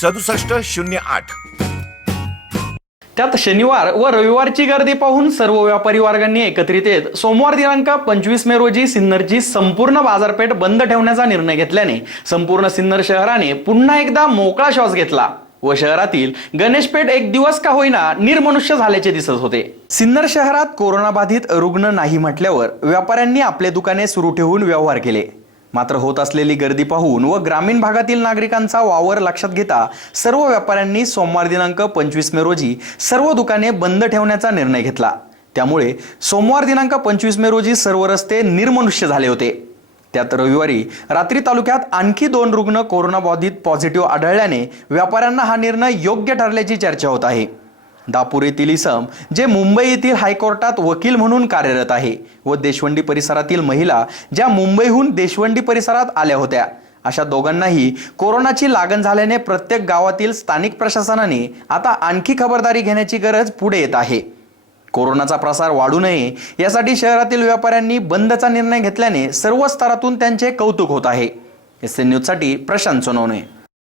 सदुसष्ट शून्य आठ. त्यात शनिवार व रविवारची गर्दी पाहून सर्व व्यापारी वर्गांनी एकत्रित येत सोमवार दिनांक पंचवीस मे रोजी सिन्नरची संपूर्ण बाजारपेठ बंद ठेवण्याचा निर्णय घेतल्याने संपूर्ण सिन्नर शहराने पुन्हा एकदा मोकळा श्वास घेतला व शहरातील गणेशपेठ एक दिवस का होईना निर्मनुष्य झाल्याचे दिसत होते. सिन्नर शहरात कोरोनाबाधित रुग्ण नाही म्हटल्यावर व्यापाऱ्यांनी आपले दुकाने सुरू ठेवून व्यवहार केले. मात्र होत असलेली गर्दी पाहून व ग्रामीण भागातील नागरिकांचा वावर लक्षात घेता सर्व व्यापाऱ्यांनी सोमवार दिनांक पंचवीस मे रोजी सर्व दुकाने बंद ठेवण्याचा निर्णय घेतला. त्यामुळे सोमवार दिनांक पंचवीस मे रोजी सर्व रस्ते निर्मनुष्य झाले होते. त्यात रविवारी रात्री तालुक्यात आणखी दोन रुग्ण कोरोनाबाधित पॉझिटिव्ह आढळल्याने व्यापाऱ्यांना हा निर्णय योग्य ठरल्याची चर्चा होत आहे. दापूर येथील इसम जे मुंबई येथील हायकोर्टात वकील म्हणून कार्यरत आहे व देशवंडी परिसरातील महिला ज्या मुंबईहून देशवंडी परिसरात आल्या होत्या. अशा दोघांनाही कोरोनाची लागण झाल्याने प्रत्येक गावातील स्थानिक प्रशासनाने आता आणखी खबरदारी घेण्याची गरज पुढे येत आहे. कोरोनाचा प्रसार वाढू नये यासाठी शहरातील व्यापाऱ्यांनी बंदचा निर्णय घेतल्याने सर्व स्तरातून त्यांचे कौतुक होत आहे. एस एन न्यूजसाठी प्रशांत सोनवणे.